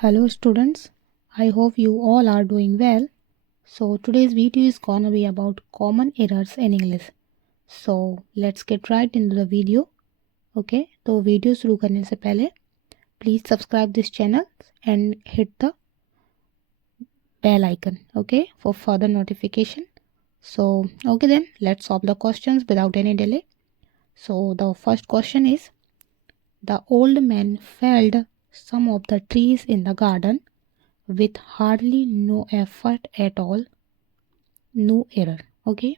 Hello students, I hope you all are doing well. So today's video is gonna be about common errors in English. So let's get right into the video. Okay, तो video शुरू करने से पहले please subscribe this channel and hit the bell icon, okay, for further notification. So okay, then let's solve the questions without any delay. So the first question is, the old man felled some of the trees in the garden with hardly no effort at all, no error. Okay,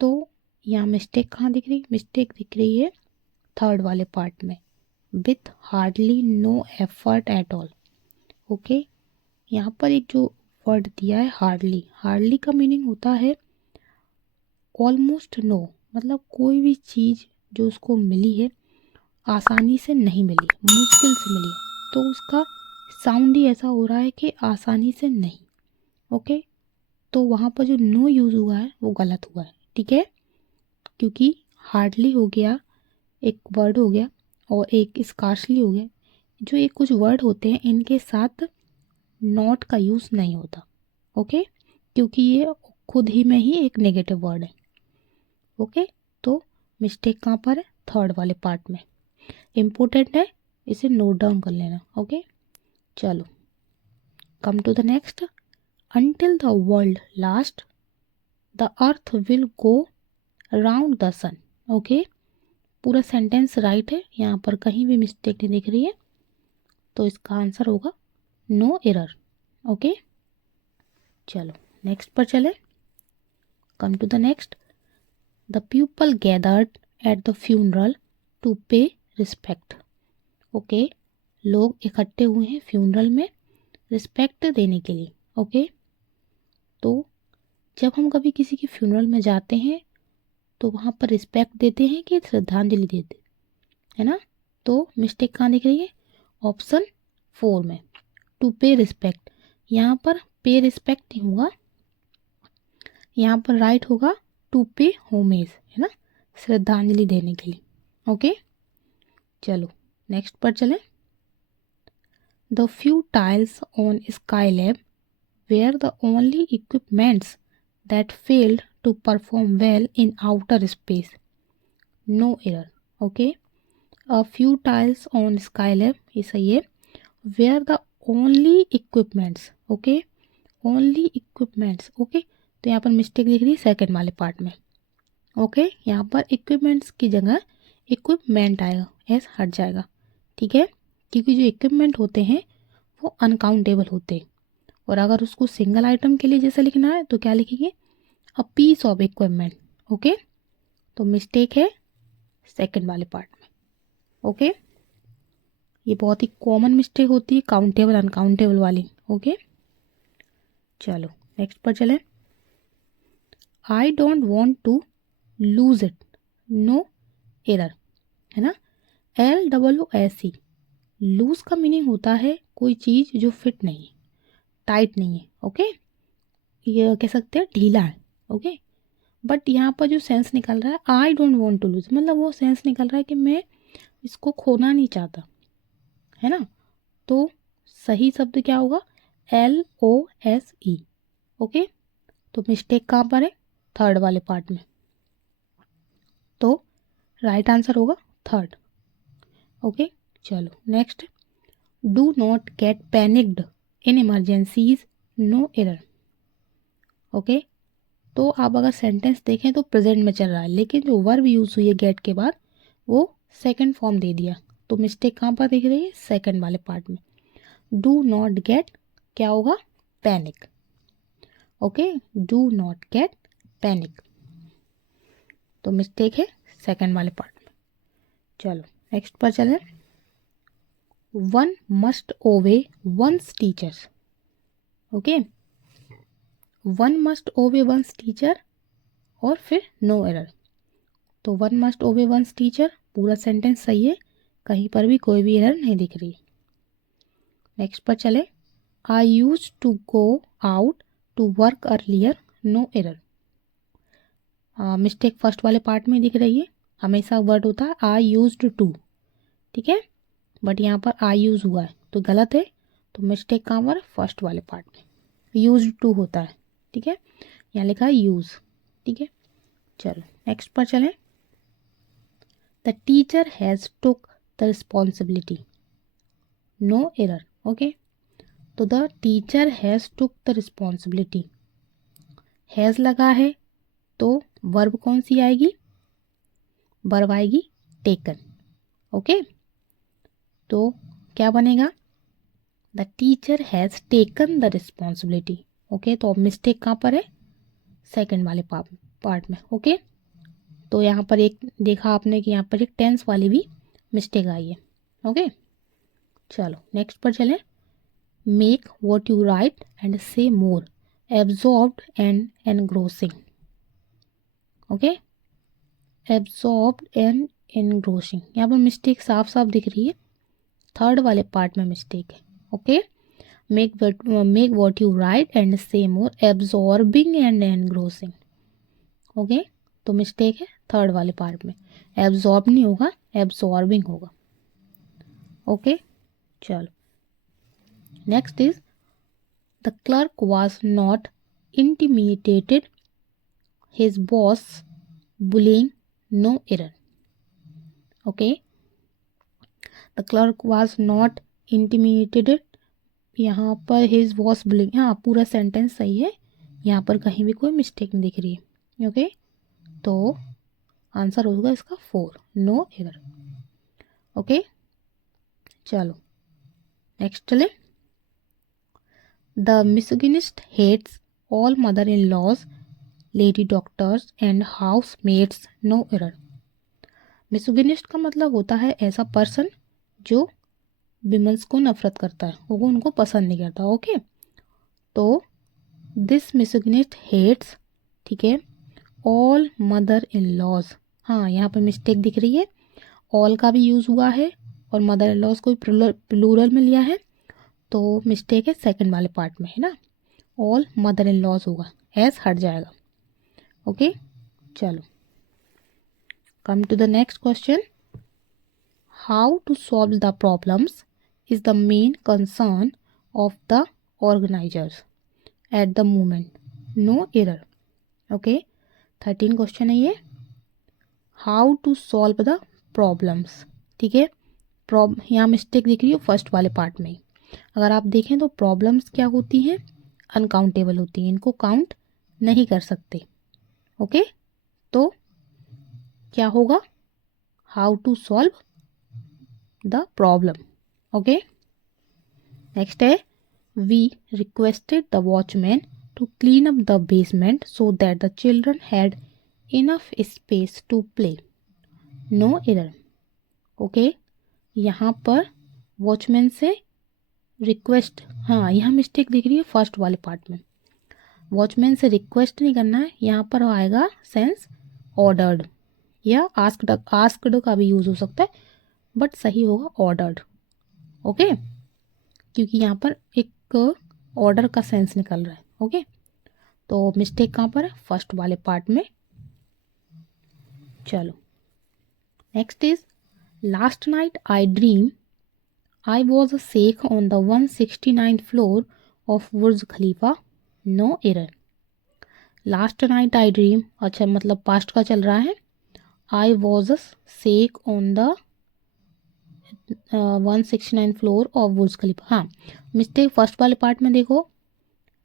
तो यहाँ mistake कहाँ दिख रही? Mistake दिख रही है third वाले part में, with hardly no effort at all. Okay, यहाँ पर एक जो वर्ड दिया है हार्डली, हार्डली का मीनिंग होता है ऑलमोस्ट नो, मतलब कोई भी चीज़ जो उसको मिली है आसानी से नहीं मिली, मुश्किल से मिली है, तो उसका साउंड ही ऐसा हो रहा है कि आसानी से नहीं. ओके, तो वहाँ पर जो नो यूज़ हुआ है वो गलत हुआ है. ठीक है, क्योंकि हार्डली हो गया, एक वर्ड हो गया, और एक स्कार्सली हो गया. जो ये कुछ वर्ड होते हैं इनके साथ नॉट का यूज़ नहीं होता. ओके, क्योंकि ये खुद ही में ही एक नेगेटिव वर्ड है. ओके, तो मिस्टेक कहाँ पर है? थर्ड वाले पार्ट में. इम्पोर्टेंट है, इसे नोट डाउन कर लेना. ओके, चलो come to the next. Until the world lasts, the earth will go round the sun. Okay, पूरा सेंटेंस राइट है, यहाँ पर कहीं भी मिस्टेक नहीं दिख रही है, तो इसका आंसर होगा नो एरर. ओके, चलो नेक्स्ट पर चले. Come to the next. The people gathered at the funeral to pay respect. Okay, लोग इकट्ठे हुए हैं फ्यूनरल में रिस्पेक्ट देने के लिए. ओके, तो जब हम कभी किसी की फ्यूनरल में जाते हैं तो वहाँ पर रिस्पेक्ट देते हैं कि श्रद्धांजलि देते है ना. तो मिस्टेक कहाँ दिख रही है? ऑप्शन 4 में, टू पे रिस्पेक्ट. यहाँ पर पे रिस्पेक्ट नहीं होगा, यहाँ पर राइट होगा टू पे होमेज, है ना, श्रद्धांजलि देने के लिए. ओके, चलो नेक्स्ट पर चलें. The few tiles on Skylab were the only equipments that failed to perform well in outer space. No error. Okay. A few tiles on Skylab, ये सही है. Were the only equipments. Okay. Only equipments. Okay. तो यहाँ पर mistake दिख रही है second वाले पार्ट में. ओके, यहाँ पर इक्विपमेंट्स की जगह इक्विपमेंट आएगा, एस हट जाएगा. ठीक है, क्योंकि जो इक्विपमेंट होते हैं वो अनकाउंटेबल होते हैं, और अगर उसको सिंगल आइटम के लिए जैसे लिखना है तो क्या लिखेंगे? A piece of equipment. Okay, तो मिस्टेक है सेकंड वाले पार्ट में. ओके, ये बहुत ही कॉमन मिस्टेक होती है, काउंटेबल अनकाउंटेबल वाली. ओके, चलो नेक्स्ट पर चले. I don't want to lose it. No error, है ना. LOOSE. लूज का मीनिंग होता है कोई चीज़ जो फिट नहीं है, टाइट नहीं है. ओके, ये कह सकते हैं ढीला है. ओके, बट यहाँ पर जो सेंस निकल रहा है I don't want to lose, मतलब वो सेंस निकल रहा है कि मैं इसको खोना नहीं चाहता, है ना. तो सही शब्द क्या होगा? LOSE. ओके, तो मिस्टेक कहाँ पर है? थर्ड वाले पार्ट में, तो राइट आंसर होगा थर्ड. ओके, चलो next. Do not get panicked in emergencies. No error. Okay, तो आप अगर सेंटेंस देखें तो प्रेजेंट में चल रहा है, लेकिन जो वर्ब यूज़ हुई है गेट के बाद वो सेकंड फॉर्म दे दिया, तो मिस्टेक कहाँ पर दिख रही है? सेकंड वाले पार्ट में. डू नॉट गेट क्या होगा? Panic. Okay, do not get panic, तो मिस्टेक है सेकंड वाले पार्ट में. चलो नेक्स्ट पर चलें. One must obey one's teachers. Okay, one must obey one's teacher और फिर नो एरर. तो one must obey one's teacher पूरा सेंटेंस सही है, कहीं पर भी कोई भी एरर नहीं दिख रही. नेक्स्ट पर चले. I use to go out to work earlier. No error. Mistake first वाले पार्ट में दिख रही है, हमेशा वर्ड होता है आई यूज टू. ठीक है, बट यहाँ पर आई यूज हुआ है तो गलत है. तो मिस्टेक कहाँ पर? फर्स्ट वाले पार्ट में। यूज टू होता है, ठीक है, यहाँ लिखा है यूज, ठीक है। चलो नेक्स्ट पर चलें। The teacher has took the responsibility, no error, okay. तो the teacher has took the responsibility, has लगा है तो वर्ब कौन सी आएगी? वर्ब आएगी टेकन, ओके। तो क्या बनेगा? The teacher has taken the responsibility, okay. तो अब मिस्टेक कहाँ पर है? सेकंड वाले पार्ट में, ओके। तो यहाँ पर एक देखा आपने कि यहाँ पर एक टेंस वाली भी मिस्टेक आई है, ओके। चलो नेक्स्ट पर चलें। Make what you write and say more absorbed and engrossing, okay. Absorbed and engrossing, यहाँ पर मिस्टेक साफ साफ दिख रही है, थर्ड वाले पार्ट में मिस्टेक है, okay. Make what you write and say more absorbing and engrossing, okay. तो मिस्टेक है थर्ड वाले पार्ट में, एब्जॉर्ब नहीं होगा, एब्जॉर्बिंग होगा, ओके। चलो next is the clerk was not intimidated his boss bullying, no error, okay. The clerk was not intimidated, यहाँ पर हिज बॉस बुलिंग, हाँ पूरा सेंटेंस सही है, यहाँ पर कहीं भी कोई मिस्टेक नहीं दिख रही है, ओके। तो आंसर होगा इसका 4, नो एरर, ओके। चलो नेक्स्ट चले। The misogynist hates all mother in laws, lady doctors and house maids, no error. Misogynist का मतलब होता है ऐसा पर्सन जो विमेंस को नफरत करता है, वो उनको पसंद नहीं करता, ओके। तो दिस मिसोगिनिस्ट हेट्स, ठीक है, ऑल मदर इन लॉज, हाँ यहाँ पर मिस्टेक दिख रही है, ऑल का भी यूज़ हुआ है और मदर इन लॉज को प्लूरल में लिया है, तो मिस्टेक है सेकंड वाले पार्ट में, है ना। ऑल मदर इन लॉज होगा, एस हट जाएगा, ओके। चलो come to the next question. How to solve the problems is the main concern of the organisers at the moment, no error, okay. 13 question है ये। How to solve the problems, ठीक है, यहाँ mistake दिख रही है first वाले part में ही। अगर आप देखें तो प्रॉब्लम्स क्या होती हैं? अनकाउंटेबल होती हैं, इनको काउंट नहीं कर सकते, ओके। तो क्या होगा? How to solve the problem, okay. Next है we requested the watchman to clean up the basement so that the children had enough space to play, no error, okay. यहाँ पर वॉचमैन से रिक्वेस्ट, हाँ यहाँ mistake दिख रही है first वाले पार्ट में, वॉचमैन से रिक्वेस्ट नहीं करना है, यहाँ पर आएगा सेंस ऑर्डर्ड या आस्क्ड का भी यूज़ हो सकता है, बट सही होगा ऑर्डर्ड, ओके, क्योंकि यहाँ पर एक ऑर्डर का सेंस निकल रहा है, ओके। तो मिस्टेक कहाँ पर है? फर्स्ट वाले पार्ट में। चलो next is last night I dream I was a sheikh on the 169th floor of Burj Khalifa, no error. Last night I dream, अच्छा मतलब पास्ट का चल रहा है, I was a sheikh on the 169th floor of Burj Khalifa, हाँ mistake first वाले part में देखो,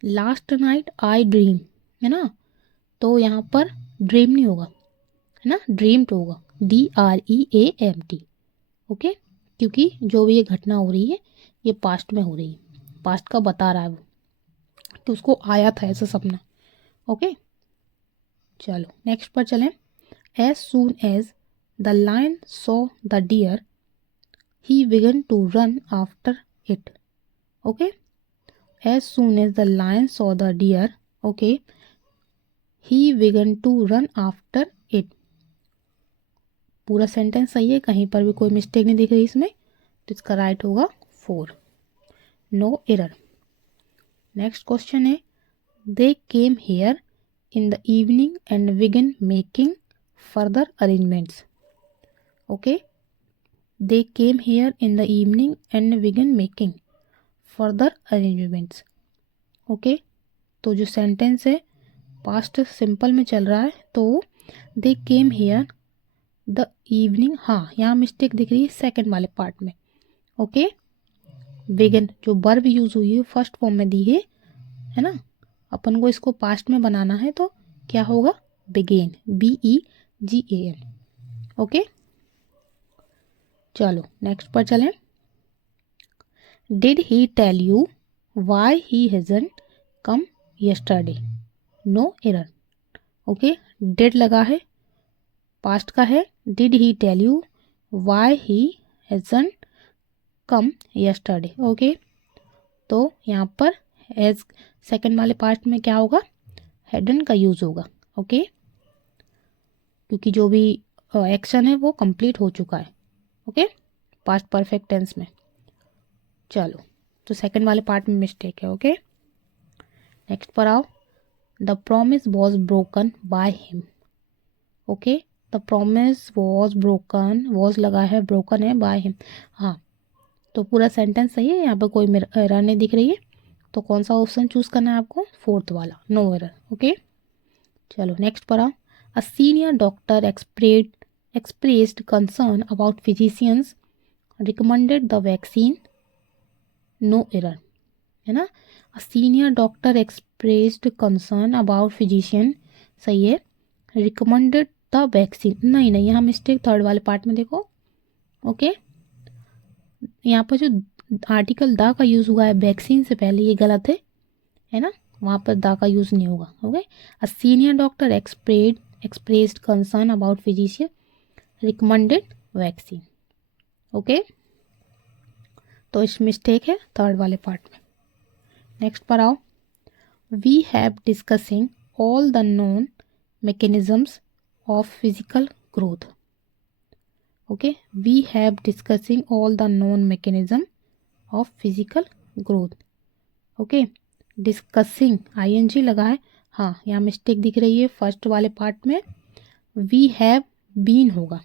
लास्ट नाइट आई ड्रीम है ना, तो यहाँ पर ड्रीम नहीं होगा, है ना, ड्रीम्ड होगा, DREAMT, ओके। क्योंकि जो भी ये घटना हो रही है ये पास्ट में हो रही है, पास्ट का बता रहा है वो कि उसको आया था ऐसा सपना, ओके। चलो नेक्स्ट पर चलें। As soon as the lion saw the deer he began to run after it, okay. As soon as the lion saw the deer, okay, he began to run after it, पूरा sentence सही है, कहीं पर भी कोई mistake नहीं दिख रही इसमें, तो इसका राइट होगा 4, नो एरर। नेक्स्ट क्वेश्चन है they came here in the evening and began making further arrangements, okay. They came here in the evening and began making further arrangements. Okay, तो जो सेंटेंस है पास्ट सिंपल में चल रहा है, तो दे came here the evening, हाँ यहाँ मिस्टेक दिख रही है सेकंड वाले पार्ट में। ओके, बिगिन जो वर्ब यूज हुई है फर्स्ट फॉर्म में दी है ना, अपन को इसको पास्ट में बनाना है तो क्या होगा, बिगेन, BEGAN। ओके, चलो नेक्स्ट पर चलें। Did he tell you why he hasn't come yesterday, no error. Okay, did लगा है, पास्ट का है, did he tell you why he hasn't come yesterday. Okay, तो यहाँ पर एज सेकंड वाले पार्ट में क्या होगा, हैडन का यूज होगा। ओके, क्योंकि जो भी एक्शन है वो कंप्लीट हो चुका है। ओके, पास्ट परफेक्ट टेंस में। चलो, तो सेकंड वाले पार्ट में मिस्टेक है। ओके, नेक्स्ट पर आओ। The promise was broken by him. Okay, the promise was broken, was लगा है, ब्रोकन है, बाय हिम। हाँ, तो पूरा सेंटेंस सही है, यहाँ पर कोई एरर नहीं दिख रही है, तो कौन सा ऑप्शन चूज करना है आपको, फोर्थ वाला, नो एरर। ओके, चलो नेक्स्ट पर आओ। A senior doctor expressed concern about physicians recommended the vaccine, no error, है ना। A senior doctor expressed concern about physician, सही है। recommended the vaccine, नहीं नहीं, यहाँ मिस्टेक थर्ड वाले पार्ट में देखो। ओके, यहाँ पर जो आर्टिकल द का यूज हुआ है वैक्सीन से पहले, ये गलत है ना, वहाँ पर द का यूज नहीं होगा। Okay, a senior doctor expressed concern about physician recommended vaccine। Okay, तो इस मिस्टेक है थर्ड वाले पार्ट में। नेक्स्ट पर आओ। We have discussing all the known mechanisms of physical growth. Okay, we have discussing all the known mechanism of physical growth. Okay, discussing ING लगा है, हाँ यहाँ मिस्टेक दिख रही है फर्स्ट वाले पार्ट में, वी हैव बीन होगा।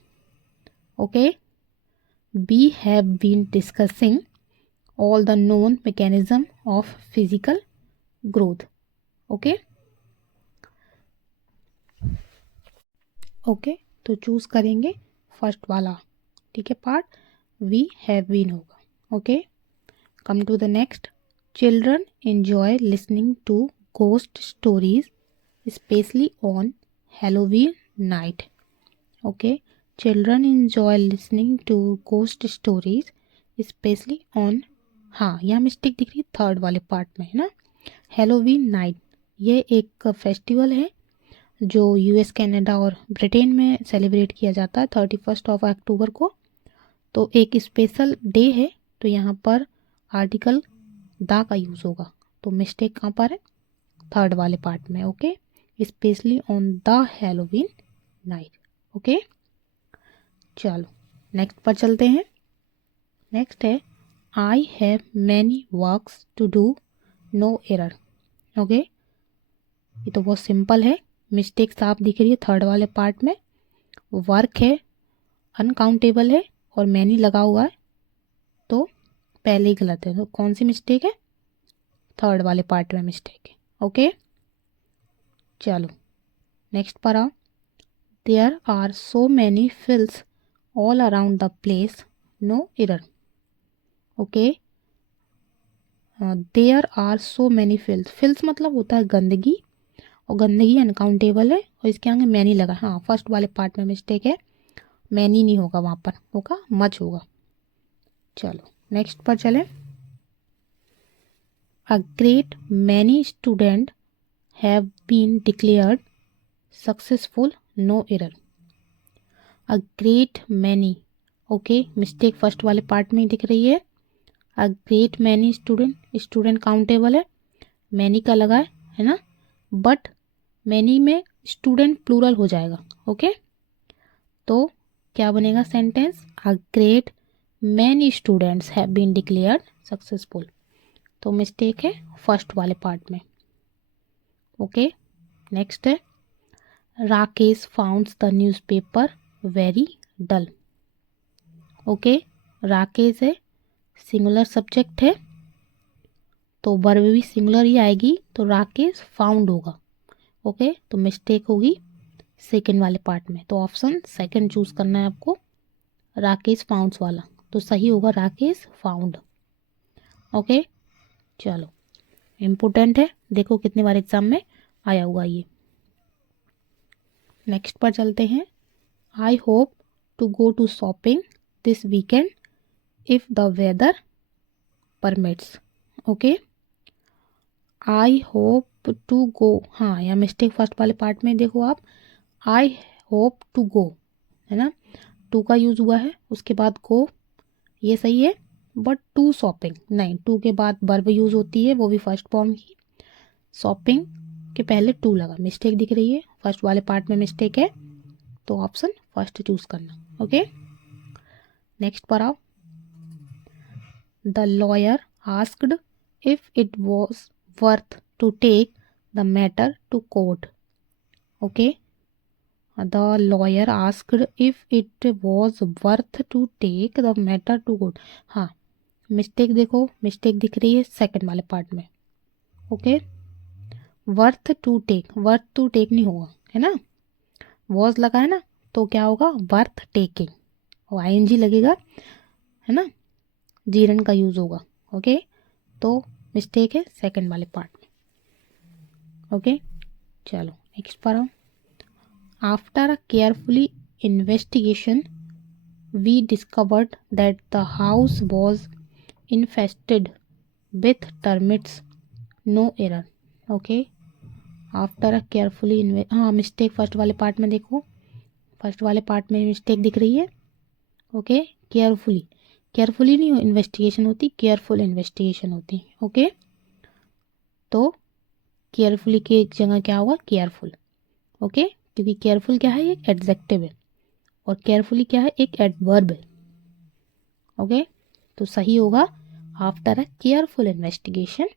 Okay, we have been discussing all the known mechanism of physical growth. Okay, okay, तो चूज करेंगे फर्स्ट वाला, ठीक है, पार्ट, वी हैव बीन होगा। Okay, come to the next. Children enjoy listening to ghost stories especially on Halloween night। okay, children enjoy listening to ghost stories especially on, हाँ यहाँ mistake दिख रही है थर्ड वाले पार्ट में, है ना। हैलोवीन नाइट ये एक फेस्टिवल है जो US कनाडा और ब्रिटेन में सेलिब्रेट किया जाता है 31 अक्टूबर को, तो एक स्पेशल डे है, तो यहाँ पर आर्टिकल द का यूज़ होगा, तो मिस्टेक कहाँ पर है, थर्ड वाले पार्ट में। Okay, specially on the Halloween night. Okay, चलो नेक्स्ट पर चलते हैं। नेक्स्ट है I have many works to do, no error. Okay, ये तो बहुत सिंपल है, मिस्टेक साफ दिख रही है थर्ड वाले पार्ट में, वर्क है, अनकाउंटेबल है और मैनी लगा हुआ है, तो पहले ही गलत है, तो कौन सी मिस्टेक है, थर्ड वाले पार्ट में मिस्टेक है। ओके, चलो नेक्स्ट पर आओ। There are so many fills all around the place, no error. Okay, there are so many fills, fills मतलब होता है गंदगी, और गंदगी अनकाउंटेबल है, और इसके आगे मैनी लगा, हाँ फर्स्ट वाले पार्ट में मिस्टेक है, मैनी नहीं होगा, वहाँ पर होगा मच होगा। चलो नेक्स्ट पर चलें। A great many students have been declared successful, no error। A great many, okay, mistake first वाले पार्ट में ही दिख रही है। A great many student countable है, मैनी का लगा है ना, बट मैनी में स्टूडेंट प्लूरल हो जाएगा। ओके, तो क्या बनेगा sentence, A great many students have been declared successful, तो मिस्टेक है फर्स्ट वाले पार्ट में। ओके, नेक्स्ट है Rakesh founds the newspaper very dull. Okay, Rakesh है, सिंगुलर सब्जेक्ट है, तो वर्ब भी सिंगुलर ही आएगी, तो राकेश फाउंड होगा। ओके, तो मिस्टेक होगी सेकंड वाले पार्ट में। तो ऑप्शन सेकंड चूज करना है आपको, राकेश फाउंड्स वाला। तो सही होगा राकेश फाउंड। ओके, चलो इम्पोर्टेंट है, देखो कितनी बार एग्जाम में आया हुआ ये। नेक्स्ट पर चलते हैं। I hope to go to shopping this weekend if the weather permits. Okay, I hope to go, हाँ यहाँ मिस्टेक फर्स्ट वाले पार्ट में देखो आप, आई होप टू गो है ना, टू का यूज हुआ है, उसके बाद गो, ये सही है, बट टू शॉपिंग नहीं, टू के बाद वर्ब यूज होती है, वो भी फर्स्ट फॉर्म की। शॉपिंग के पहले टू लगा, मिस्टेक दिख रही है, फर्स्ट वाले पार्ट में मिस्टेक है, तो ऑप्शन फर्स्ट चूज करना। ओके, नेक्स्ट पर आओ। The lawyer asked if it was worth to take the matter to court. Okay, the lawyer asked if it was worth to take the matter to court. हाँ mistake देखो, mistake दिख रही है second वाले part में। Okay, worth to take नहीं होगा है ना, वॉज लगा है ना, तो क्या होगा वर्थ टेकिंग, और आईएनजी लगेगा है ना, जीरन का यूज होगा। ओके, तो मिस्टेक है सेकंड वाले पार्ट में। ओके, चलो नेक्स्ट पर आओ। After a carefully investigation we discovered that the house was infested with termites, no error. Okay, after a carefully हाँ मिस्टेक फर्स्ट वाले पार्ट में देखो, फर्स्ट वाले पार्ट में मिस्टेक दिख रही है। ओके, केयरफुली नहीं हो इन्वेस्टिगेशन होती, केयरफुल इन्वेस्टिगेशन होती। ओके, तो केयरफुली की एक जगह क्या होगा केयरफुल। ओके, क्योंकि केयरफुल क्या है एक एडजेक्टिव है, और केयरफुली क्या है एक एडवर्ब है। ओके, तो सही होगा after a careful investigation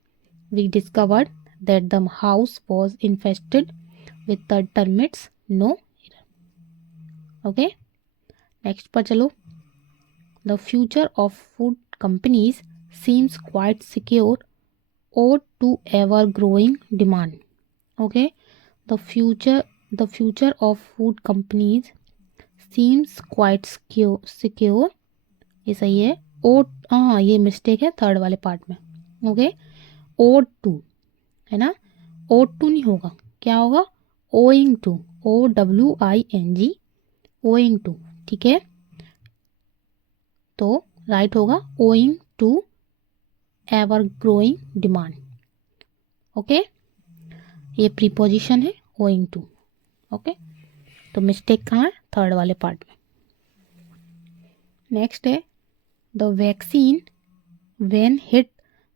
we discovered that the house was infested with the termites, no error. Okay, next पर चलो। The future of food companies seems quite secure or to ever growing demand. Okay, the future of food companies seems quite secure, ये सही है। ओ हाँ ये mistake है third वाले part में। ओके, ओ टू है ना, ओ टू नहीं होगा, क्या होगा owing to, OWING, owing to. ठीक है, तो राइट होगा owing to ever growing demand. Okay, ये प्रीपोजिशन है ओइंग टू। ओके, तो मिस्टेक कहाँ है थर्ड वाले पार्ट में। नेक्स्ट है the vaccine when hit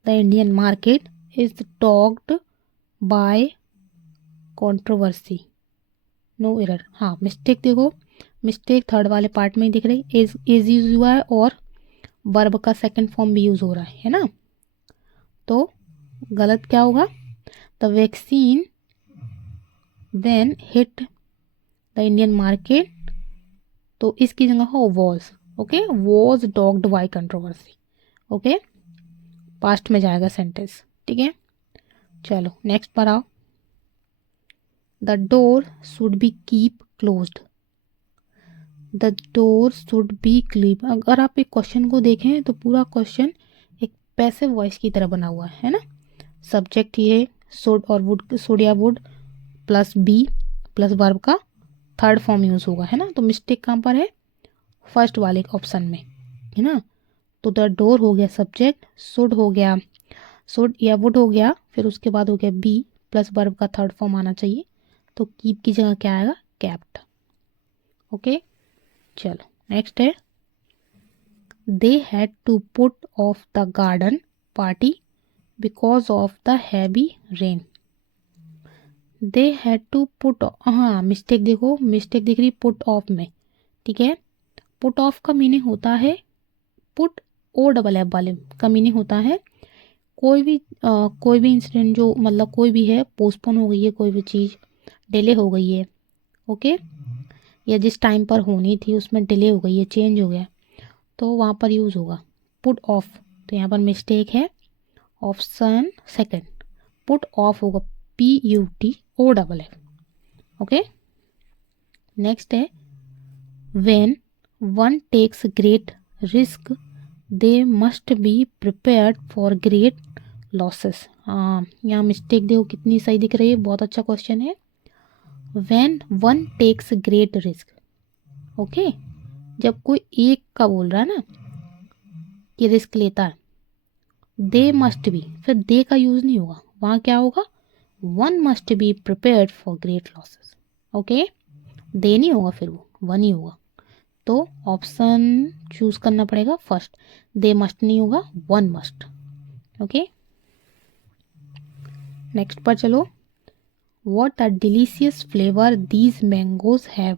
the Indian market is talked by controversy, no error. हाँ मिस्टेक देखो, मिस्टेक थर्ड वाले पार्ट में दिख रही, इज यूज हुआ है और वर्ब का सेकंड फॉर्म भी यूज हो रहा है ना, तो गलत क्या होगा, the vaccine when hit the Indian market, तो इसकी जगह हो was. Okay, was dogged by controversy. Okay, past में जाएगा सेंटेंस। ठीक है, चलो नेक्स्ट पर आओ। The door should be keep closed, the door should be keep. अगर आप एक क्वेश्चन को देखें तो पूरा क्वेश्चन एक पैसिव वॉइस की तरह बना हुआ है ना, सब्जेक्ट ये शुड और वुड, शुड या would plus be plus verb का थर्ड फॉर्म यूज होगा है ना, तो मिस्टेक कहाँ पर है फर्स्ट वाले ऑप्शन में है ना, तो द डोर हो गया सब्जेक्ट, शुड हो गया, शुड या वुड हो गया, फिर उसके बाद हो गया बी प्लस वर्ब का थर्ड फॉर्म आना चाहिए, तो कीप की जगह क्या आएगा कैप्ट। ओके, चलो नेक्स्ट है they had to put off the garden party because of the heavy rain. They had to put, हाँ मिस्टेक देखो, मिस्टेक दिख रही पुट ऑफ में। ठीक है, पुट ऑफ का मीनिंग होता है पुट, OFF वाले का मीनिंग होता है कोई भी इंसिडेंट जो मतलब कोई भी है पोस्टपोन हो गई है, कोई भी चीज़ डिले हो गई है। ओके, या जिस टाइम पर होनी थी उसमें डिले हो गई है, चेंज हो गया, तो वहाँ पर यूज़ होगा पुट ऑफ। तो यहाँ पर मिस्टेक है ऑप्शन सेकंड, पुट ऑफ होगा PUTOFF। ओके, नेक्स्ट है when one takes great risk they must be prepared for great losses. हाँ, यहाँ मिस्टेक देखो कितनी सही दिख रही है, बहुत अच्छा क्वेश्चन है। When one takes great risk, okay, जब कोई एक का बोल रहा है ना कि रिस्क लेता है, दे मस्ट बी, फिर दे का यूज नहीं होगा, वहाँ क्या होगा, one must be prepared for great losses. Okay, they नहीं होगा, फिर वो वन ही होगा। तो ऑप्शन चूज करना पड़ेगा फर्स्ट, दे मस्ट नहीं होगा, वन मस्ट। ओके, नेक्स्ट पर चलो। What a delicious flavor these mangoes have.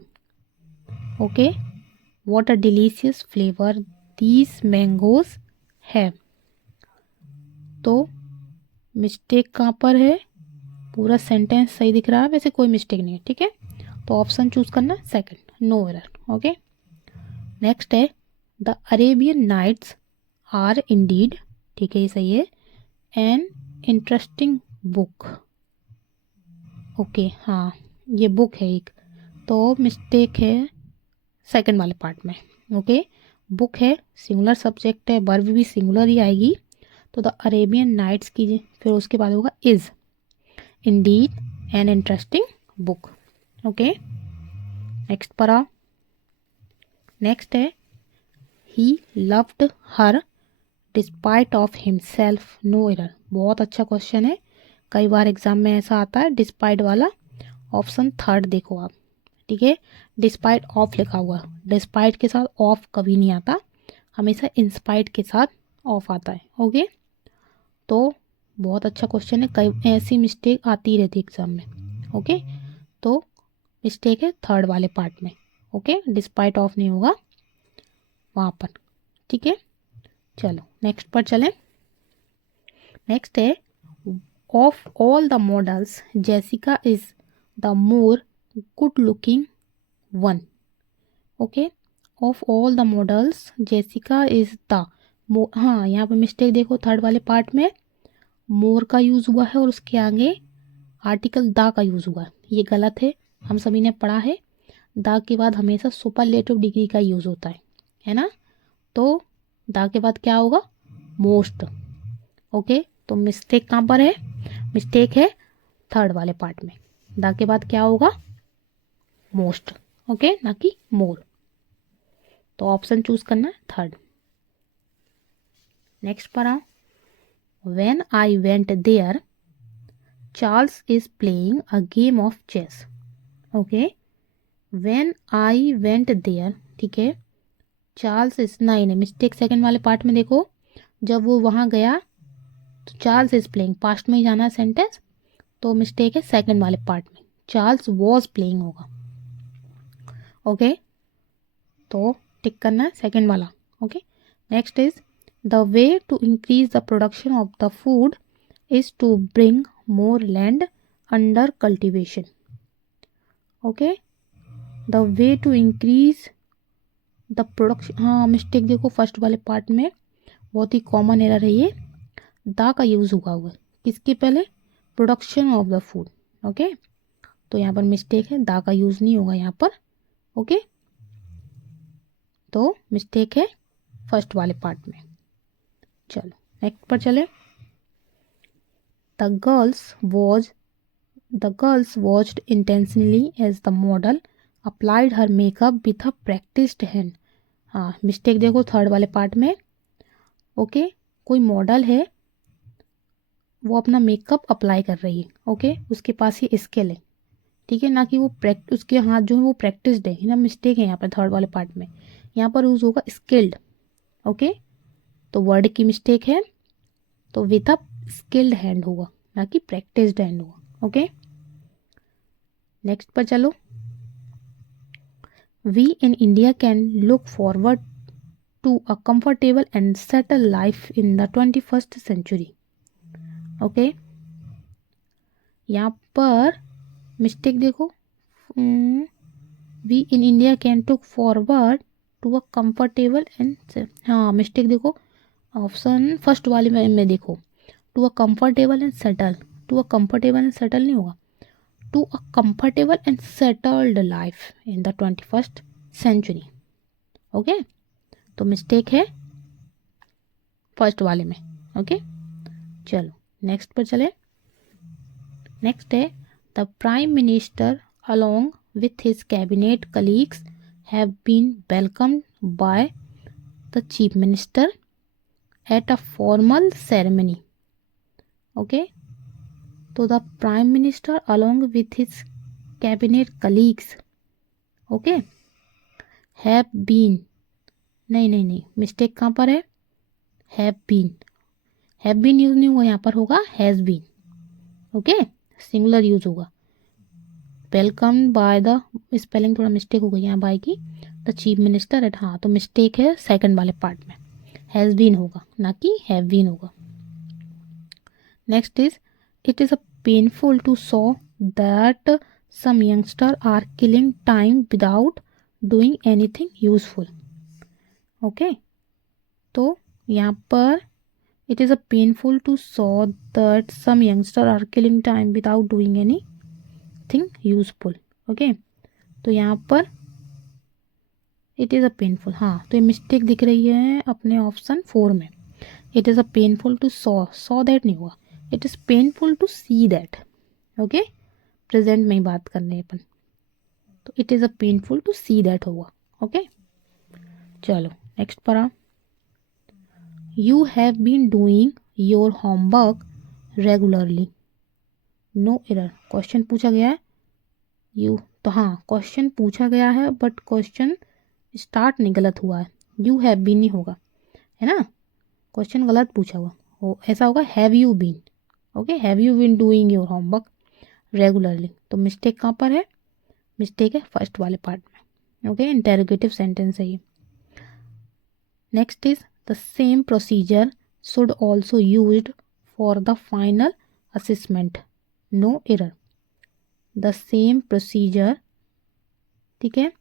Okay, what a delicious flavor these mangoes have. तो मिस्टेक कहाँ पर है, पूरा सेंटेंस सही दिख रहा है, वैसे कोई मिस्टेक नहीं है, ठीक है। तो ऑप्शन चूज करना second, no error. Okay, next है the Arabian nights are indeed, ठीक है, ये सही है, एन इंटरेस्टिंग बुक। ओके, हाँ, ये बुक है एक, तो मिस्टेक है सेकंड वाले पार्ट में। ओके, बुक है, सिंगुलर सब्जेक्ट है, वर्ब भी सिंगुलर ही आएगी, तो द अरेबियन नाइट्स की, फिर उसके बाद होगा is indeed an interesting book. Okay, next पर आओ। नेक्स्ट है he loved her despite of himself, no error. बहुत अच्छा क्वेश्चन है, कई बार एग्जाम में ऐसा आता है डिस्पाइट वाला। ऑप्शन थर्ड देखो आप, ठीक है, डिस्पाइट ऑफ लिखा हुआ, डिस्पाइट के साथ ऑफ कभी नहीं आता, हमेशा इंस्पाइट के साथ ऑफ आता है। ओके, तो बहुत अच्छा क्वेश्चन है, कई ऐसी मिस्टेक आती रहती है एग्जाम में। ओके, तो मिस्टेक है थर्ड वाले पार्ट में। ओके, डिस्पाइट ऑफ नहीं होगा वहाँ पर, ठीक है। चलो नेक्स्ट पर चलें। नेक्स्ट है of all the models Jessica is the more good looking one. Okay, of all the models Jessica is the हाँ, यहाँ पे मिस्टेक देखो, थर्ड वाले पार्ट में मोर का यूज हुआ है और उसके आगे आर्टिकल द का यूज हुआ है, ये गलत है, हम सभी ने पढ़ा है द के बाद हमेशा सुपरलेटिव डिग्री का यूज होता है ना, तो द के बाद क्या होगा, मोस्ट। ओके, तो मिस्टेक कहाँ पर है, मिस्टेक है थर्ड वाले पार्ट में, द के बाद क्या होगा, मोस्ट। ओके, ना कि मोर, तो ऑप्शन चूज करना है थर्ड। नेक्स्ट पर आओ। When I went there Charles is playing a game of chess. Okay, when I went there, ठीक है, चार्ल्स इज, नहीं मिस्टेक सेकंड वाले पार्ट में देखो, जब वो वहाँ गया तो चार्ल्स इज प्लेइंग, पास्ट में ही जाना है सेंटेंस, तो मिस्टेक है सेकंड वाले पार्ट में, चार्ल्स वॉज प्लेइंग होगा। ओके, तो टिक करना है सेकंड वाला। Okay, next is the way to increase the production of the food is to bring more land under cultivation. Okay, the way to increase the production, हाँ mistake देखो first वाले part में, बहुत ही common error है ये, the का use हुआ हुआ किसके पहले, production of the food. Okay, तो यहाँ पर मिस्टेक है, द का यूज नहीं होगा यहाँ पर। ओके, तो मिस्टेक है फर्स्ट वाले पार्ट में। चलो नेक्स्ट पर चले। The girls watched intentionally as the model applied her makeup with a practised hand. हाँ, मिस्टेक देखो थर्ड वाले पार्ट में। ओके, कोई मॉडल है, वो अपना मेकअप अप्लाई कर रही है, ओके, उसके पास ये स्किल है, ठीक है, ना कि वो उसके हाथ जो है वो प्रैक्टिस्ड है ना, मिस्टेक है यहाँ पर थर्ड वाले पार्ट में, यहाँ पर यूज होगा स्किल्ड। ओके, तो वर्ड की मिस्टेक है, तो विथ अ स्किल्ड हैंड होगा, ना कि प्रैक्टिस्ड हैंड होगा। ओके, नेक्स्ट पर चलो। We in India can look forward to a comfortable and settle life in the 21st century. Okay, यहाँ पर मिस्टेक देखो, we in India can took forward to a comfortable and, हाँ mistake देखो option first वाले में देखो, to a comfortable and settle, to a comfortable and settle नहीं होगा, to a comfortable and settled life in the 21st century. Okay, तो mistake है first वाले में। ओके, चलो नेक्स्ट पर चले। नेक्स्ट है the prime minister along with his cabinet colleagues have been welcomed by the chief minister at a formal ceremony. Okay, तो the prime minister along with his cabinet colleagues, okay, have been, नहीं mistake कहाँ पर है, have been use नहीं हुआ, यहाँ पर होगा has been। Okay, singular use होगा। वेलकम बाय द, स्पेलिंग थोड़ा मिस्टेक हो गई यहाँ बाय की, द चीफ मिनिस्टर एट, हाँ तो मिस्टेक है सेकंड वाले पार्ट में, हैज़ बीन होगा ना कि हैव बीन होगा। Next is it is a painful to so that some youngster are killing time without doing anything useful. Okay, तो यहाँ पर it is a painful to so that some youngster are killing time without doing anything useful. Okay, तो यहाँ पर it is a painful, हाँ तो ये mistake दिख रही है अपने ऑप्शन 4 में। It is a painful to saw that नहीं हुआ, it is painful to see that. Okay, present में ही बात करने अपन, तो it is a painful to see that होगा। ओके, चलो नेक्स्ट पर आ। You have been doing your homework regularly, no error. Question पूछा गया है यू, तो हाँ क्वेश्चन पूछा गया है बट क्वेश्चन स्टार्ट नहीं, गलत हुआ है, यू हैव बीन नहीं होगा, है ना, क्वेश्चन गलत पूछा हुआ हो, ऐसा होगा have you been. Okay, have you been doing your homework regularly, तो मिस्टेक कहाँ पर है, मिस्टेक है फर्स्ट वाले पार्ट में। ओके, इंटेरोगेटिव सेंटेंस है ये। Next is the same procedure should also used for the final assessment, no error. The same procedure, ठीक है,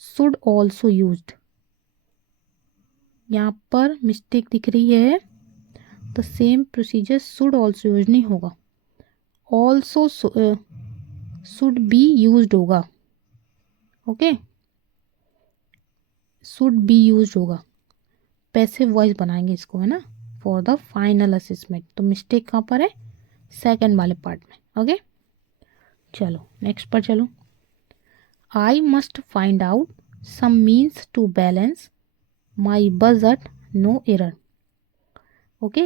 शुड ऑल्सो यूज्ड, यहाँ पर मिस्टेक दिख रही है, the same procedure should also use नहीं होगा, ऑल्सो शुड बी यूज्ड होगा। ओके, शुड बी यूज्ड होगा, पैसिव वॉइस बनाएंगे इसको, है ना, फॉर द फाइनल असेसमेंट, तो मिस्टेक कहाँ पर है, सेकंड वाले पार्ट में। ओके, चलो नेक्स्ट पर चलो। I must find out some means to balance my budget, no error. Okay,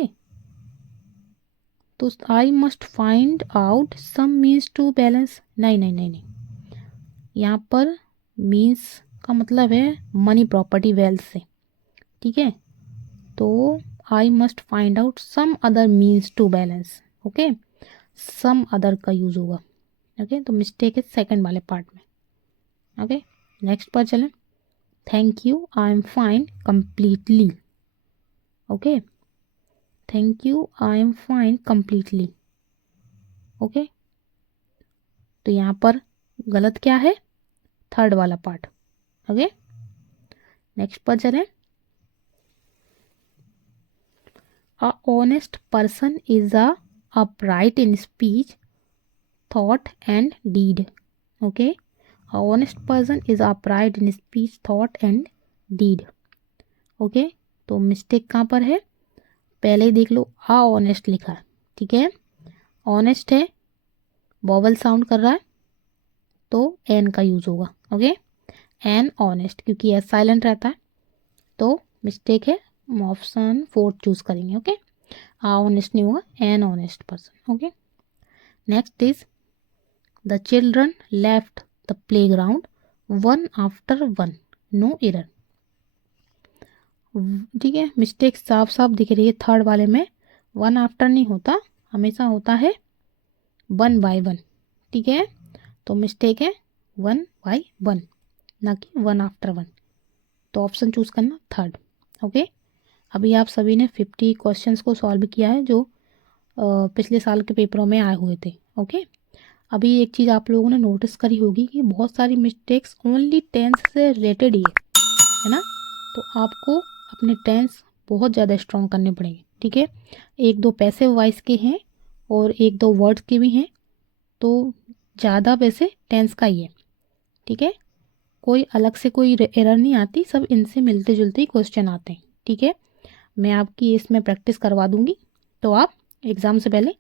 तो I must find out some means to balance, नहीं, यहाँ पर मीन्स का मतलब है मनी, प्रॉपर्टी, वेल्थ से, ठीक है, तो I must find out some other means to balance. Okay, some other का यूज होगा। ओके, तो मिस्टेक है सेकंड वाले पार्ट में। ओके, नेक्स्ट पर चलें। Thank you I am fine completely. Okay, thank you I am fine completely. Okay, तो यहाँ पर गलत क्या है, थर्ड वाला पार्ट। ओके, नेक्स्ट पर चलें। A honest person is a upright in speech, thought and deed. Okay, a honest person is upright in speech, thought and deed. Okay, तो मिस्टेक कहाँ पर है, पहले ही देख लो, अ ऑनेस्ट लिखा है, ठीक है, ऑनेस्ट है, वॉवल साउंड कर रहा है, तो एन का यूज होगा। ओके, एन ऑनेस्ट, क्योंकि एस साइलेंट रहता है, तो मिस्टेक है, ऑप्शन 4 चूज करेंगे। ओके, आ ऑनेस्ट नहीं होगा, an honest person. Okay, next is the children left the playground one after one, no error. ठीक है, मिस्टेक साफ साफ दिख रही है थर्ड वाले में, वन आफ्टर नहीं होता, हमेशा होता है वन बाय वन। ठीक है, तो मिस्टेक है वन बाय वन, ना कि वन आफ्टर वन, तो ऑप्शन चूज करना थर्ड। ओके, अभी आप सभी ने 50 क्वेश्चंस को सॉल्व किया है जो पिछले साल के पेपरों में आए हुए थे। ओके, अभी एक चीज़ आप लोगों ने नोटिस करी होगी कि बहुत सारी मिस्टेक्स ओनली टेंस से रिलेटेड ही है ना, तो आपको अपने टेंस बहुत ज़्यादा स्ट्रॉन्ग करने पड़ेंगे। ठीक है। एक दो पैसिव वॉइस के हैं और एक दो वर्ड्स के भी हैं, तो ज़्यादा वैसे टेंस का ही है, ठीक है। कोई अलग से कोई एरर नहीं आती, सब इनसे मिलते जुलते ही क्वेश्चन आते हैं, ठीक है। मैं आपकी इसमें प्रैक्टिस करवा दूंगी, तो आप एग्ज़ाम से पहले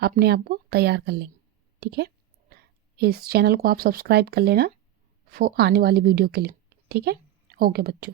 अपने आप को तैयार कर लेंगे, ठीक है। इस चैनल को आप सब्सक्राइब कर लेना आने वाली वीडियो के लिए, ठीक है। ओके बच्चों।